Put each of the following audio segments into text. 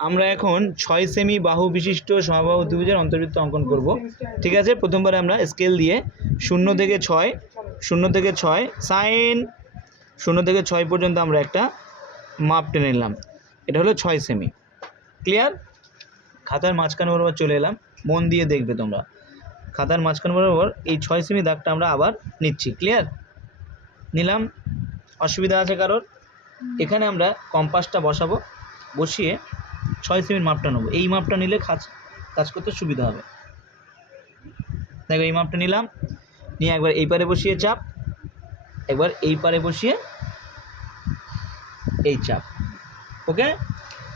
আমরা এখন ছয় সেমি বাহু বিশিষ্ট সমবাহু ত্রিভুজের অন্তর্বৃত্ত অঙ্কন করব। ঠিক আছে? প্রথমবারে আমরা স্কেল দিয়ে শূন্য থেকে ছয়, শূন্য থেকে ছয় সাইন শূন্য থেকে ছয় পর্যন্ত আমরা একটা মাপ টেনে নিলাম। এটা হলো ছয় সেমি ক্লিয়ার খাতার মাঝখান বরাবর চলে এলাম। মন দিয়ে দেখবে তোমরা। খাতার মাঝখান বরাবর এই ছয় সেমি দাগটা আমরা আবার নিচ্ছি। ক্লিয়ার নিলাম। অসুবিধা আছে কারোর? এখানে আমরা কম্পাসটা বসাবো। বসিয়ে ছয় সেমির মাপটা নেব। এই মাপটা নিলে কাজ কাজ করতে সুবিধা হবে। দেখো, এই মাপটা নিলাম। নিয়ে একবার এই পারে বসিয়ে চাপ। একবার এই পারে বসিয়ে এই চাপ। ওকে?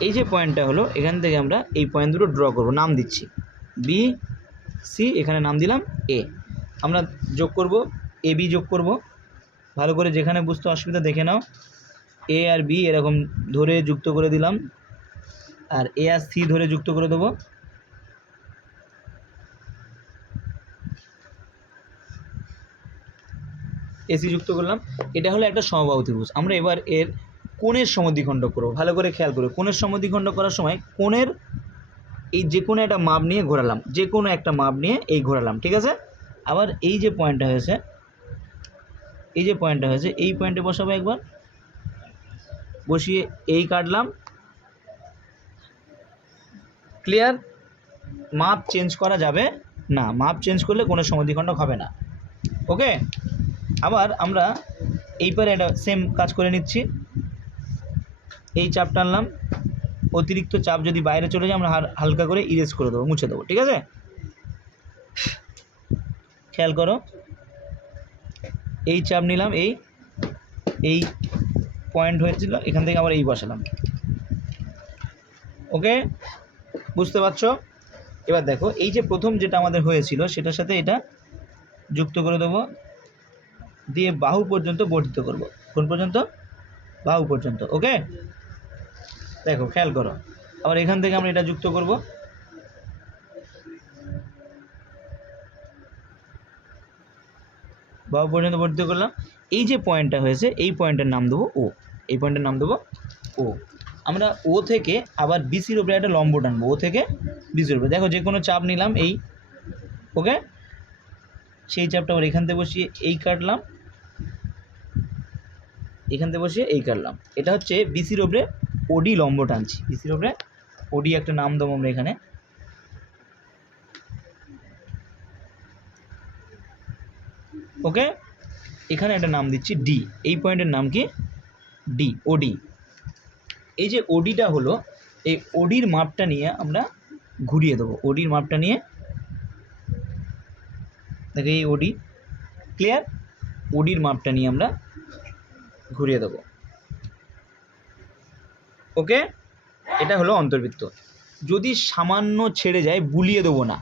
এই যে পয়েন্টটা হলো, এখান থেকে আমরা এই পয়েন্ট দুটো ড্র করব। নাম দিচ্ছি। বি সি এখানে নাম দিলাম এ আমরা যোগ করব এ বি যোগ করব। ভালো করে যেখানে বুঝতে অসুবিধা দেখে নাও। এ আর বি এরকম ধরে যুক্ত করে দিলাম। আর এ আর সি ধরে যুক্ত করে দেবো। এসি যুক্ত করলাম। এটা হলো একটা সমবাহু ত্রিভুজ। আমরা এবার এর কোণের সমদ্বিখণ্ড করব। ভালো করে খেয়াল করব কোণের সমদ্বিখণ্ড করার সময় কোণের এই যে কোনো একটা মাপ নিয়ে ঘোরালাম। যে কোনো একটা মাপ নিয়ে এই ঘোরালাম। ঠিক আছে? আবার এই যে পয়েন্টটা হয়েছে, এই যে পয়েন্টটা হয়েছে, এই পয়েন্টে বসাবো একবার। বসিয়ে এই কাটলাম। ক্লিয়ার মাপ চেঞ্জ করা যাবে না। মাপ চেঞ্জ করলে কোনো সমদ্বিখণ্ডক হবে না। ওকে আবার আমরা এই পারে একটা সেম কাজ করে নিচ্ছি। এই চাপ টানলাম অতিরিক্ত চাপ যদি বাইরে চলে যায়, আমরা হাল- হালকা করে ইরেজ করে দেবো, মুছে দেবো, ঠিক আছে? খেয়াল করো। এই চাপ নিলাম, এই এই পয়েন্ট হয়েছিল, এখান থেকে আবার এই বসালাম। ওকে বুঝতে পারছ? এবার দেখো, এই যে প্রথম যেটা আমাদের হয়েছিল, সেটার সাথে এটা যুক্ত করে দেবো, দিয়ে বাহু পর্যন্ত বর্ধিত করব। কোন পর্যন্ত? বাহু পর্যন্ত, ওকে? দেখো, খেয়াল করো। আবার এখান থেকে আমরা এটা যুক্ত করব। বাহু পর্যন্ত বর্ধিত করলাম। এই যে পয়েন্টটা হয়েছে, এই পয়েন্টের নাম দেবো ও। এই পয়েন্টের নাম দেবো ও। আমরা ও থেকে আবার বিসির ওপরে একটা লম্ব টানবো। ও থেকে বিসির ওপরে দেখো যে কোনো চাপ নিলাম এই। ওকে সেই চাপটা আবার এখান থেকে বসিয়ে এই কাটলাম। এখান থেকে বসিয়ে এই কাটলাম। এটা হচ্ছে বিসির ওপরে ওডি লম্ব টানছি। বিসির ওপরে ওডি একটা নাম দেবো আমরা এখানে। ওকে এখানে একটা নাম দিচ্ছি ডি এই পয়েন্টের নাম কি? ডি ওডি এই যে ওডিটা হলো, এই ওডির মাপটা নিয়ে আমরা ঘুরিয়ে দেবো। ওডির মাপটা নিয়ে, দেখো এই ওডি ক্লিয়ার ওডির মাপটা নিয়ে আমরা ঘুরিয়ে দেবো। ওকে এটা হলো অন্তর্বৃত্ত। যদি সামান্য ছেড়ে যায়, বুলিয়ে দেবো না।